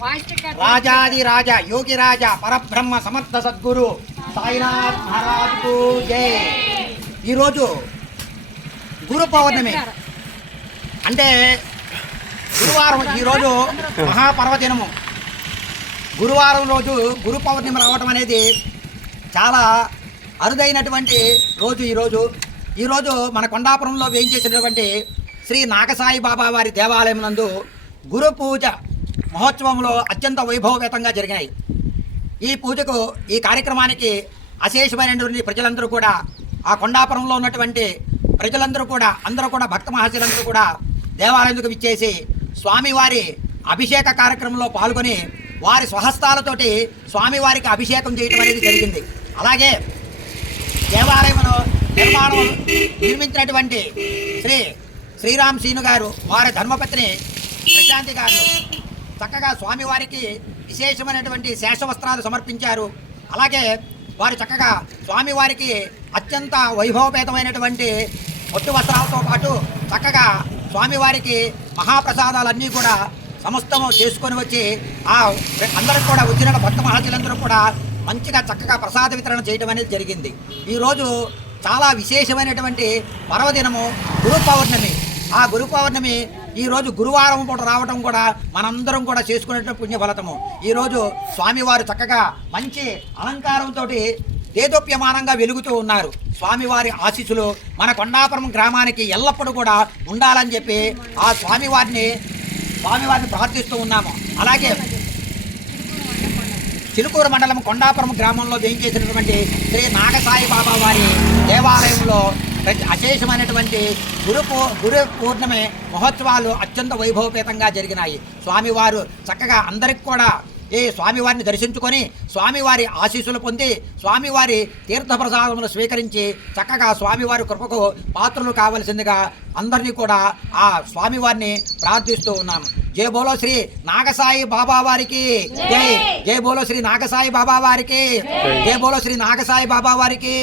రాజాది రాజా యోగి రాజా పరబ్రహ్మ సమర్థ సద్గురు సాయినాథ్ మహారాజ్కు జై. ఈరోజు గురు పౌర్ణమి అంటే గురువారం. ఈరోజు మహాపర్వదినము. గురువారం రోజు గురు పౌర్ణమి రావటం అనేది చాలా అరుదైనటువంటి రోజు. ఈరోజు మన కొండాపురంలో వేయించేసినటువంటి శ్రీ నాగసాయి బాబా వారి దేవాలయం నందు గురు పూజ మహోత్సవంలో అత్యంత వైభవపేతంగా జరిగినాయి. ఈ కార్యక్రమానికి అశేషమైనటువంటి ప్రజలందరూ కూడా, ఆ కొండాపురంలో ఉన్నటువంటి ప్రజలందరూ కూడా, భక్త మహర్షులందరూ కూడా దేవాలయంకు విచ్చేసి స్వామివారి అభిషేక కార్యక్రమంలో పాల్గొని వారి స్వహస్తాలతోటి స్వామివారికి అభిషేకం చేయటం అనేది జరిగింది. అలాగే దేవాలయంలో నిర్మించినటువంటి శ్రీరామ్ సీను గారు, వారి ధర్మపత్ని ప్రశాంతి గారు చక్కగా స్వామివారికి విశేషమైనటువంటి శేషవస్త్రాలు సమర్పించారు. అలాగే వారు చక్కగా స్వామివారికి అత్యంత వైభవపేతమైనటువంటి ఒట్టు వస్త్రాలతో పాటు చక్కగా స్వామివారికి మహాప్రసాదాలన్నీ కూడా సమస్తము చేసుకొని వచ్చి అందరికి కూడా వచ్చిన భక్త మహర్షులందరూ కూడా మంచిగా చక్కగా ప్రసాద వితరణ చేయడం అనేది జరిగింది. ఈరోజు చాలా విశేషమైనటువంటి పర్వదినము గురు పౌర్ణమి. ఆ గురు పౌర్ణమి ఈరోజు గురువారం పూట రావడం కూడా మనందరం కూడా చేసుకునేటువంటి పుణ్యఫలతము. ఈరోజు స్వామివారు చక్కగా మంచి అలంకారంతో దేదోప్యమానంగా వెలుగుతూ ఉన్నారు. స్వామివారి ఆశీస్సులు మన కొండాపురం గ్రామానికి ఎల్లప్పుడూ కూడా ఉండాలని చెప్పి ఆ స్వామివారిని ప్రార్థిస్తూ ఉన్నాము. అలాగే చిలుకూరు మండలం కొండాపురం గ్రామంలో వేయించేసినటువంటి శ్రీ నాగసాయి బాబా వారి దేవాలయంలో అశేషమైనటువంటి గురు పూర్ణమి మహోత్సవాలు అత్యంత వైభవపేతంగా జరిగినాయి. స్వామివారు చక్కగా అందరికి కూడా స్వామివారిని దర్శించుకొని స్వామివారి ఆశీస్సులు పొంది స్వామివారి తీర్థప్రసాదములు స్వీకరించి చక్కగా స్వామివారి కృపకు పాత్రలు కావలసిందిగా అందరినీ కూడా ఆ స్వామివారిని ప్రార్థిస్తూ ఉన్నాము. జై బోలో శ్రీ నాగసాయి బాబా వారికి జై. జై బోలో శ్రీ నాగసాయి బాబా వారికి జై. బోలో శ్రీ నాగసాయి బాబా వారికి.